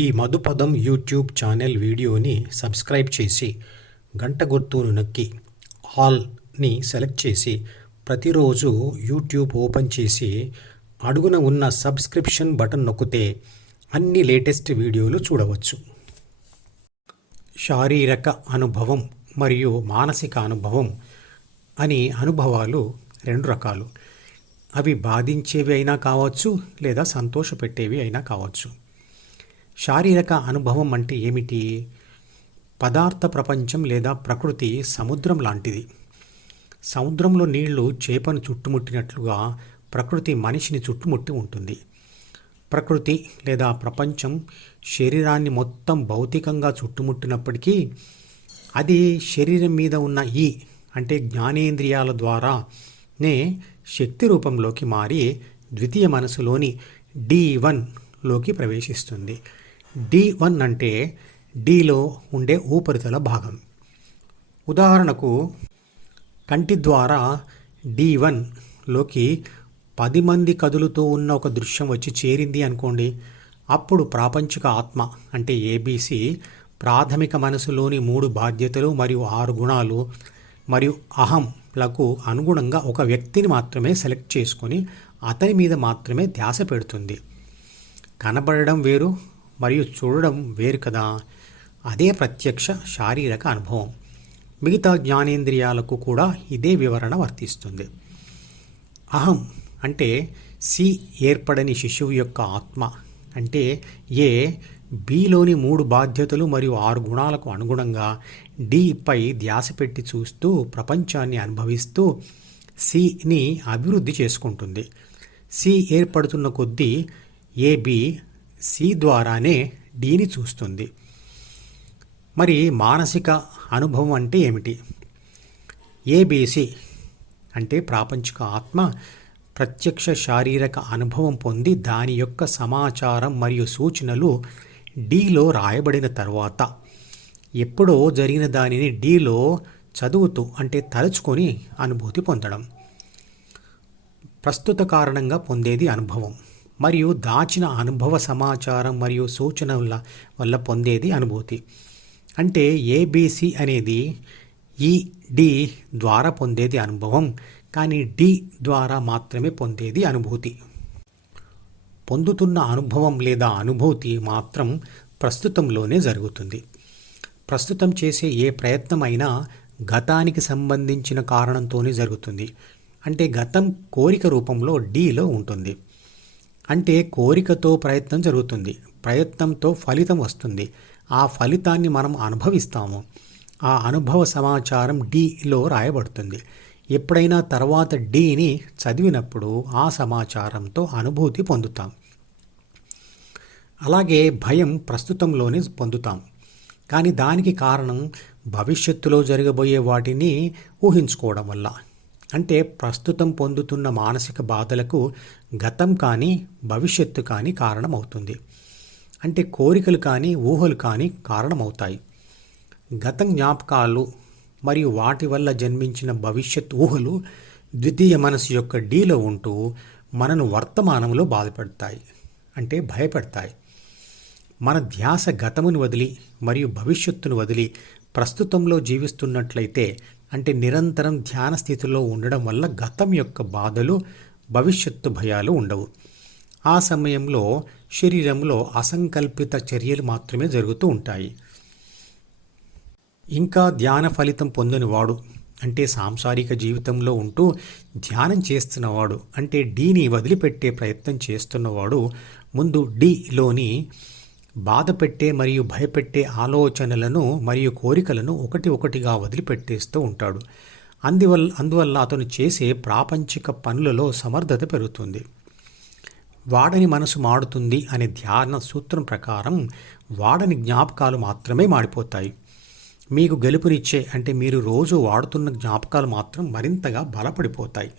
ఈ Madhupadam YouTube channel వీడియోని subscribe చేసి గంట గుర్తును నొక్కి ఆల్ని సెలెక్ట్ చేసి ప్రతిరోజు యూట్యూబ్ ఓపెన్ చేసి అడుగున ఉన్న సబ్స్క్రిప్షన్ బటన్ నొక్కితే అన్ని లేటెస్ట్ వీడియోలు చూడవచ్చు. శారీరక అనుభవం మరియు మానసిక అనుభవం అని అనుభవాలు రెండు రకాలు. అవి బాధించేవి అయినా కావచ్చు లేదా సంతోషపెట్టేవి అయినా కావచ్చు. శారీరక అనుభవం అంటే ఏమిటి? పదార్థ ప్రపంచం లేదా ప్రకృతి సముద్రం లాంటిది. సముద్రంలో నీళ్ళు చేపను చుట్టుముట్టినట్లుగా ప్రకృతి మనిషిని చుట్టుముట్టి ఉంటుంది. ప్రకృతి లేదా ప్రపంచం శరీరాన్ని మొత్తం భౌతికంగా చుట్టుముట్టినప్పటికీ అది శరీరం మీద ఉన్న ఈ అంటే జ్ఞానేంద్రియాల ద్వారానే శక్తి రూపంలోకి మారి ద్వితీయ మనసులోని డి వన్లోకి ప్రవేశిస్తుంది. డి వన్ అంటే డిలో ఉండే ఉపరితల భాగం. ఉదాహరణకు కంటి ద్వారా డి వన్లోకి పది మంది కదులుతూ ఉన్న ఒక దృశ్యం వచ్చి చేరింది అనుకోండి. అప్పుడు ప్రాపంచిక ఆత్మ అంటే ఏబీసీ ప్రాథమిక మనసులోని మూడు బాధ్యతలు మరియు ఆరు గుణాలు మరియు అహంలకు అనుగుణంగా ఒక వ్యక్తిని మాత్రమే సెలెక్ట్ చేసుకొని అతని మీద మాత్రమే ధ్యాస పెడుతుంది. కనబడడం వేరు మరియు చూడడం వేరు కదా? అదే ప్రత్యక్ష శారీరక అనుభవం. మిగతా జ్ఞానేంద్రియాలకు కూడా ఇదే వివరణ వర్తిస్తుంది. అహం అంటే సి ఏర్పడని శిశువు యొక్క ఆత్మ. అంటే ఏ బిలోని మూడు బాధ్యతలు మరియు ఆరు గుణాలకు అనుగుణంగా డిపై ధ్యాస పెట్టి చూస్తూ ప్రపంచాన్ని అనుభవిస్తూ సిని అభివృద్ధి చేసుకుంటుంది. సి ఏర్పడుతున్న కొద్దీ ఏబి సి ద్వారానే డిని చూస్తుంది. మరి మానసిక అనుభవం అంటే ఏమిటి? ఏబిసి అంటే ప్రాపంచిక ఆత్మ ప్రత్యక్ష శారీరక అనుభవం పొంది దాని యొక్క సమాచారం మరియు సూచనలు డీలో రాయబడిన తర్వాత ఎప్పుడో జరిగిన దానిని డీలో చదువుతూ అంటే తలుచుకొని అనుభూతి పొందడం. ప్రస్తుత కారణంగా పొందేది అనుభవం. మరియు దాచిన అనుభవ సమాచారం మరియు సూచనల వల్ల పొందేది అనుభూతి. అంటే ఏబిసి అనేది e, ఈ డి ద్వారా పొందేది అనుభవం కానీ డి ద్వారా మాత్రమే పొందేది అనుభూతి. పొందుతున్న అనుభవం లేదా అనుభూతి మాత్రం ప్రస్తుతంలోనే జరుగుతుంది. ప్రస్తుతం చేసే ఏ ప్రయత్నమైనా గతానికి సంబంధించిన కారణంతోనే జరుగుతుంది. అంటే గతం కోరిక రూపంలో డీలో ఉంటుంది. అంటే కోరికతో ప్రయత్నం జరుగుతుంది. ప్రయత్నంతో ఫలితం వస్తుంది. ఆ ఫలితాన్ని మనం అనుభవిస్తాము. ఆ అనుభవ సమాచారం డిలో రాయబడుతుంది. ఎప్పుడైనా తర్వాత డీని చదివినప్పుడు ఆ సమాచారంతో అనుభూతి పొందుతాం. అలాగే భయం ప్రస్తుతంలోనే పొందుతాం. కానీ దానికి కారణం భవిష్యత్తులో జరగబోయే వాటిని ఊహించుకోవడం వల్ల. అంటే ప్రస్తుతం పొందుతున్న మానసిక బాధలకు గతం కానీ భవిష్యత్తు కానీ కారణమవుతుంది. అంటే కోరికలు కానీ ఊహలు కానీ కారణమవుతాయి. గతం జ్ఞాపకాలు మరియు వాటి వల్ల జన్మించిన భవిష్యత్ ఊహలు ద్వితీయ మనసు యొక్క డీలో ఉంటూ మనను వర్తమానంలో బాధపెడతాయి. అంటే భయపెడతాయి. మన ధ్యాస గతమును వదిలి మరియు భవిష్యత్తును వదిలి ప్రస్తుతంలో జీవిస్తున్నట్లయితే అంటే నిరంతరం ధ్యాన స్థితిలో ఉండడం వల్ల గతం యొక్క బాధలు భవిష్యత్తు భయాలు ఉండవు. ఆ సమయంలో శరీరంలో అసంకల్పిత చర్యలు మాత్రమే జరుగుతూ ఉంటాయి. ఇంకా ధ్యాన ఫలితం పొందినవాడు అంటే సాంసారిక జీవితంలో ఉంటూ ధ్యానం చేస్తున్నవాడు అంటే డీని వదిలిపెట్టే ప్రయత్నం చేస్తున్నవాడు ముందు డీలోని బాధపెట్టే మరియు భయపెట్టే ఆలోచనలను మరియు కోరికలను ఒకటి ఒకటిగా వదిలిపెట్టేస్తూ ఉంటాడు. అందువల్ల అందువల్ల అతను చేసే ప్రాపంచిక పనులలో సమర్థత పెరుగుతుంది. వాడని మనసు మాడుతుంది అనే ధ్యాన సూత్రం ప్రకారం వాడని జ్ఞాపకాలు మాత్రమే మాడిపోతాయి. మీకు గెలుపునిచ్చే అంటే మీరు రోజు వాడుతున్న జ్ఞాపకాలు మాత్రం మరింతగా బలపడిపోతాయి.